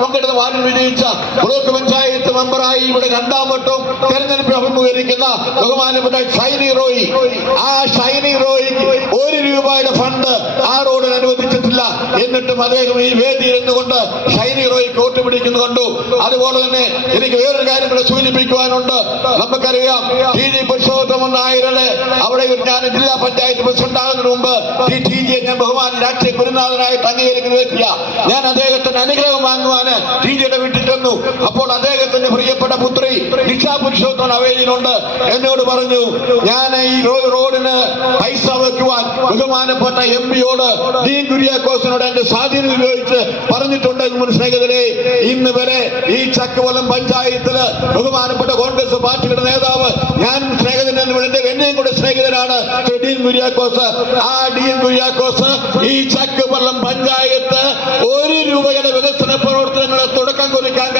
പങ്കെടുത്ത വാർഡിൽ വിജയിച്ച ബ്ലോക്ക് പഞ്ചായത്ത് മെമ്പറായി ഇവിടെ രണ്ടാം വട്ടം തെരഞ്ഞെടുപ്പ് അഭിമുഖീകരിക്കുന്ന ബഹുമാനപ്പെട്ട ഷൈനി റോയി. ആ ഷൈനി റോയിക്ക് ഒരു രൂപയുടെ ഫണ്ട് ആ റോഡിന് അനുവദിച്ചിട്ടില്ല എന്നിട്ടും അദ്ദേഹം ഈ വേദിയിൽ ഇരുന്നുകൊണ്ട് ഷൈനി റോയി കോട്ട് പിടിക്കുന്നു കണ്ടു. അതുപോലെ തന്നെ എനിക്ക് വേറൊരു കാര്യം കൂടെ സൂചിപ്പിക്കുവാനുണ്ട്. നമുക്കറിയാം ടി ജി പുരുഷോത്തമൻ നായരുടെ അവിടെ ഞാൻ ജില്ലാ പഞ്ചായത്ത് പ്രസിഡന്റ് ആകുന്നതിന് മുമ്പ് ടി ടി ജിയെ ഞാൻ ബഹുമാൻ രാഷ്ട്രീയ ഗുരുനാഥനായിട്ട് അംഗീകരിക്കുന്ന വ്യക്തിയാ. ഞാൻ അദ്ദേഹത്തിന്റെ അനുഗ്രഹം വാങ്ങുവാന് ടി ജിയുടെ വീട്ടിൽ ചെന്നു. അപ്പോൾ അദ്ദേഹത്തിന്റെ പ്രിയപ്പെട്ട പുത്രി നിഷാ പുരുഷോത്തമൻ അവയിലുണ്ട്. എന്നോട് പറഞ്ഞു ഞാൻ ഈ റോഡിന് പൈസ വെക്കുവാൻ ബഹുമാനപ്പെട്ട എം പിയോട് ഡീൻ കുര്യാക്കോസിനോട് എന്റെ സ്വാധീനം ഉപയോഗിച്ച് പറഞ്ഞിട്ടുണ്ട് മുൻ സ്നേഹിതരെ ഇന്ന് വരെ ഈ ചക്കവലം പഞ്ചായത്തിൽ ബഹുമാനപ്പെട്ട കോൺഗ്രസ് പാർട്ടിയുടെ നേതാവ് ഞാൻ സ്നേഹിതൻ എന്ന് വിളിന്റെ എന്നെയും കൂടെ സ്നേഹിതനാണ്. ഡീൻ കുര്യാക്കോസ്. ആ ഡീൻ കുര്യാക്കോസ് ഈ ചക്കവലം പഞ്ചായത്ത് ഒരു രൂപയുടെ വികസന പ്രവർത്തനങ്ങളെ തുടക്കം കുറിക്കാൻ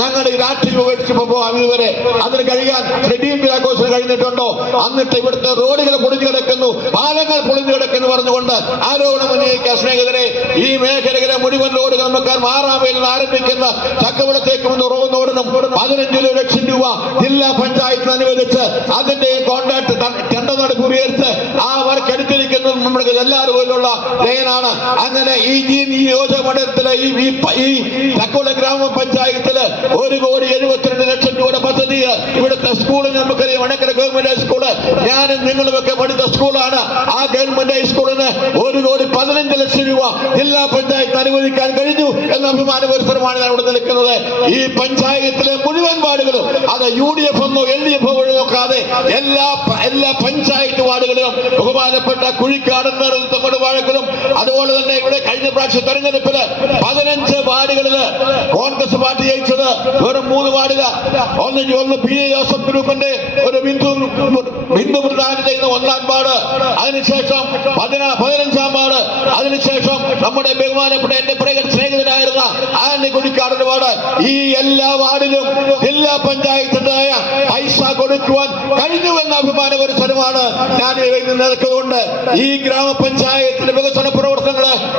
രാത്രി ഈ രാഷ്ട്രീയ ഉപേക്ഷിച്ചപ്പോ പോകാം വരെ. അതിന് കഴിയാൻ ഡീൻ കുര്യാക്കോസിന് കഴിഞ്ഞിട്ടുണ്ടോ? അന്നിട്ട് ഇവിടുത്തെ റോഡുകൾ പൊളിഞ്ഞു കിടക്കുന്നു. പാലങ്ങൾ പൊളിഞ്ഞു കിടക്കുന്നു പറഞ്ഞുകൊണ്ട് ആരോപണം ഉന്നയിക്കാൻ സ്നേഹിതരെ ഈ മേഖലയിലെ മുഴുവൻ റോഡുകൾ നമുക്ക് മാറാമയിൽ നിന്ന് ആരംഭിക്കുന്ന ചക്കവിടത്തേക്ക് മുന്ന് റോഡ് ഓടണം. പതിനഞ്ച് ലക്ഷം രൂപ ജില്ലാ പഞ്ചായത്തിന് അനുവദിച്ച് അതിന്റെ കോൺട്രാക്ട് ടെൻഡർ നടപ്പ് ആ വർക്ക് എടുത്തിരിക്കുന്നത് എല്ലാവരും പോലുള്ള ലയനാണ് അങ്ങനെ ഈ നിയോജക മണ്ഡലത്തിലെ ഈ തക്കോള ഗ്രാമപഞ്ചായത്തിൽ ഒരു കോടി എഴുപത്തിരണ്ട് ലക്ഷം രൂപയുടെ പദ്ധതി ഇവിടുത്തെ സ്കൂളിൽ നമുക്കറിയാം. വടക്കര ഗവൺമെന്റ് ഹൈസ്കൂൾ ഞാനും നിങ്ങളുമൊക്കെ പഠിച്ച സ്കൂളാണ്. ആ ഗവൺമെന്റ് ഹൈസ്കൂളിന് ഒരു കോടി പതിനഞ്ച് ലക്ഷം രൂപ ജില്ലാ പഞ്ചായത്ത് അനുവദിക്കാൻ കഴിഞ്ഞു എന്ന അഭിമാന പരിസരമാണ് ഞാൻ ഇവിടെ നിൽക്കുന്നത്. ഈ പഞ്ചായത്തിലെ മുഴുവൻ വാർഡുകളും അത് യു ഡി എഫ് എന്നോ എൽ ഡി എഫ് നോക്കാതെ എല്ലാ എല്ലാ പഞ്ചായത്ത് വാർഡുകളിലും ബഹുമാനപ്പെട്ട കുഴിക്കാട് തൊങ്ങട് അതുപോലെ തന്നെ ഇവിടെ കഴിഞ്ഞ പ്രാവശ്യ തെരഞ്ഞെടുപ്പിൽ പതിനഞ്ച് വാർഡുകളിൽ കോൺഗ്രസ് പാർട്ടി ജയിച്ചത് വെറും മൂന്ന് വാർഡില. ഒന്ന് ഒന്ന് പി എ ജോസഫ് ഗ്രൂപ്പിന്റെ ഒരു ബിന്ദു ബിന്ദു പ്രധാനം ചെയ്യുന്ന ഒന്നാം വാർഡ്. അതിനുശേഷം പതിനാ പതിനഞ്ചാം വാർഡ്. അതിനുശേഷം നമ്മുടെ ബഹുമാനപ്പെട്ട എന്റെ പ്രിയ സ്നേഹിതനായിരുന്ന ആന്റി കുടിക്കാടൻ വാർഡ്. ഈ എല്ലാ വാർഡിലും ജില്ലാ പഞ്ചായത്തിന്റേതായ കൊടുക്കുവാൻ കഴിഞ്ഞുവെന്ന അഭിമാന പരിസരമാണ് ഞാൻ ഇതിൽ നിൽക്കുന്നതുകൊണ്ട് ഈ ഗ്രാമപഞ്ചായത്തിന്റെ വികസന പ്രവർത്തനങ്ങൾ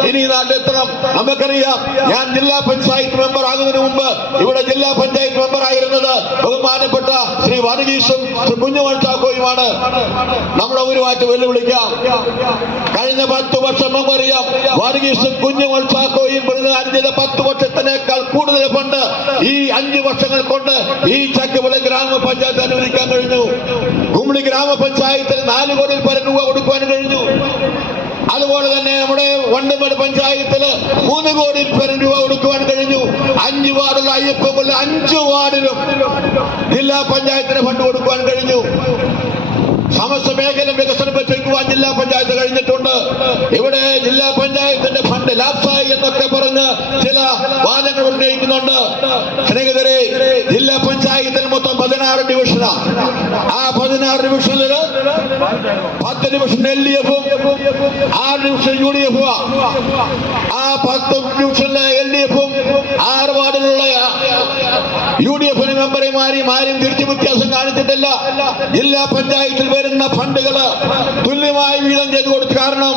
ഇനി നാട്ടിലെത്തണം നമുക്കറിയാം ഞാൻ ജില്ലാ പഞ്ചായത്ത് മെമ്പർ ആകുന്നതിന് മുമ്പ് ഇവിടെ ജില്ലാ പഞ്ചായത്ത് മെമ്പർ ആയിരുന്നത് ബഹുമാനപ്പെട്ട ശ്രീ വാണിജീഷും ശ്രീ കുഞ്ഞുമോൻ ചാക്കോയുമാണ്. നമ്മുടെ ഊരുമായിട്ട് വെല്ലുവിളിക്കാം. കഴിഞ്ഞ പത്ത് വർഷം നമുക്കറിയാം വാണിജീഷും കുഞ്ഞുമോൻ ചാക്കോയും പ്രതിദാനം ചെയ്ത പത്ത് വർഷത്തിനേക്കാൾ കൂടുതൽ ഫണ്ട് ഈ അഞ്ചു വർഷങ്ങൾ കൊണ്ട് ഈ ചക്കവിള ഗ്രാമപഞ്ചായത്ത് അനുവദിക്കാൻ കഴിഞ്ഞു. കുമളി ഗ്രാമപഞ്ചായത്തിൽ നാല് കോടി പരം രൂപ കൊടുക്കുവാൻ കഴിഞ്ഞു. അതുപോലെ തന്നെ നമ്മുടെ വണ്ടമേട് പഞ്ചായത്തിൽ മൂന്ന് കോടി പരം രൂപ കൊടുക്കുവാൻ കഴിഞ്ഞു. അഞ്ച് വാർഡുള്ള കൊല്ലം അഞ്ച് വാർഡിലും ജില്ലാ പഞ്ചായത്തിന് ഫണ്ട് കൊടുക്കുവാൻ കഴിഞ്ഞു. സമസ്ത മേഖല വികസനം എത്തിക്കുവാൻ ജില്ലാ പഞ്ചായത്ത് കഴിഞ്ഞിട്ടുണ്ട്. ഇവിടെ ജില്ലാ പഞ്ചായത്തിന്റെ ഫണ്ട് ലാപ്സായി എന്നൊക്കെ പറഞ്ഞ് ചില വാദങ്ങൾ ഉന്നയിക്കുന്നുണ്ട്. സ്നേഹിതരെ ജില്ലാ പഞ്ചായത്തിന് മൊത്തം പതിനാറ് ഡിവിഷനാണ് ആ പതിനാറ് ഡിവിഷനിൽ പത്ത് ഡിവിഷൻ എൽ ഡി എഫും ആറ് ഡിവിഷൻ യു ഡി എഫും ആ പത്ത് ഡിവിഷനിലെ എൽ ഡി എഫും ആറ് വാർഡിലുള്ള യു ഡി എഫിന് മെമ്പർമാരെയും ആരും തിരിച്ചു വ്യത്യാസം കാണിച്ചിട്ടില്ല. ജില്ലാ പഞ്ചായത്തിൽ വരുന്ന ഫണ്ടുകൾ തുല്യമായി വീതം ചെയ്തു കൊടുത്തു കാരണം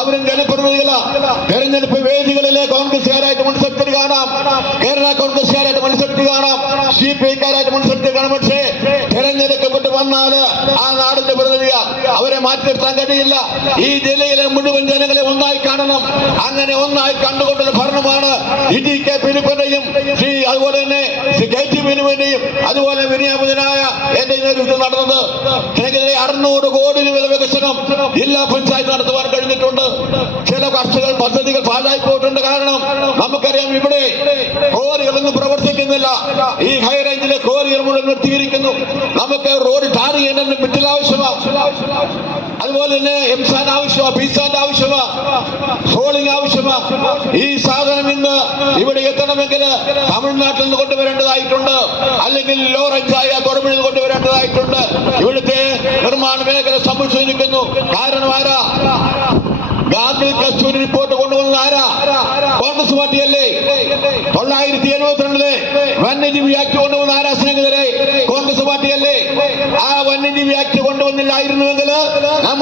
അവരും ജനപ്രതിനിധികൾ. തെരഞ്ഞെടുപ്പ് വേദികളിലെ കോൺഗ്രസ്സുകാരായിട്ട് മത്സരത്തിൽ കാണാം. കേരള കോൺഗ്രസ്സുകാരായിട്ട് മത്സരത്തിൽ കാണാം. സി പി ഐക്കാരായിട്ട് മത്സരത്തിൽ കാണാം. പക്ഷേ തെരഞ്ഞെടുക്കപ്പെട്ട് വന്നാൽ ആ നാടിന്റെ പ്രതിനിധിയ അവരെ മാറ്റി നിർത്താൻ കഴിയില്ല. ഈ ജില്ലയിലെ മുഴുവൻ ജനങ്ങളെ ഒന്നായി കാണണം. അങ്ങനെ ഒന്നായി കണ്ടുകൊണ്ടുള്ള ഭരണമാണ് ഇടി കെ ഫിലിപ്പിന്റെയും ശ്രീ അതുപോലെ തന്നെ കെ ടി ഫിലിപ്പിന്റെയും അതുപോലെ വിനിയാമതനായ എന്റെ നേതൃത്വം നടന്നത്. സ്നേഹിതരെ അറുന്നൂറ് കോടി രൂപ വികസനം ജില്ലാ പഞ്ചായത്ത് നടത്തുവാൻ കഴിഞ്ഞിട്ടുണ്ട്. ചില കർഷകർ പദ്ധതികൾ പാലായി പോയിട്ടുണ്ട് കാരണം നമുക്കറിയാം ഇവിടെ കോറികളൊന്നും പ്രവർത്തിക്കുന്നില്ല. ഈ ഹൈറേഞ്ചിലെ കോറികൾ മുഴുവൻ നിർത്തിയിരിക്കുന്നു. നമുക്ക് റോഡ് ടാർ ചെയ്യേണ്ട മെറ്റൽ ആവശ്യമാണ് അതുപോലെ തന്നെ എംസാൻ ആവശ്യമാ പിസാന്റെ ആവശ്യമാ ഹോളിംഗ് ആവശ്യമാ. ഈ സാധനം ഇന്ന് ഇവിടെ എത്തണമെങ്കിൽ തമിഴ്നാട്ടിൽ നിന്ന് കൊണ്ടുവരേണ്ടതായിട്ടുണ്ട്. അല്ലെങ്കിൽ ലോറഞ്ചായ തൊടുപുഴയിൽ കൊണ്ടുവരേണ്ടതായിട്ടുണ്ട്. ഇവിടുത്തെ നിർമ്മാണ മേഖല സംരക്ഷിച്ചിരിക്കുന്നു. കാരണം ആരാ? ഗാന്ധി കസ്തൂരി റിപ്പോർട്ട് കൊണ്ടുവന്നത് ആരാ? കോൺഗ്രസ് പാർട്ടിയല്ലേ? തൊള്ളായിരത്തി എഴുപത്തിരണ്ടിലെ വന്യജീവി ആക്ട് ഗാന്ധി വ്യാഖ്യ കൊണ്ടുവന്നില്ലായിരുന്നുവെങ്കിൽ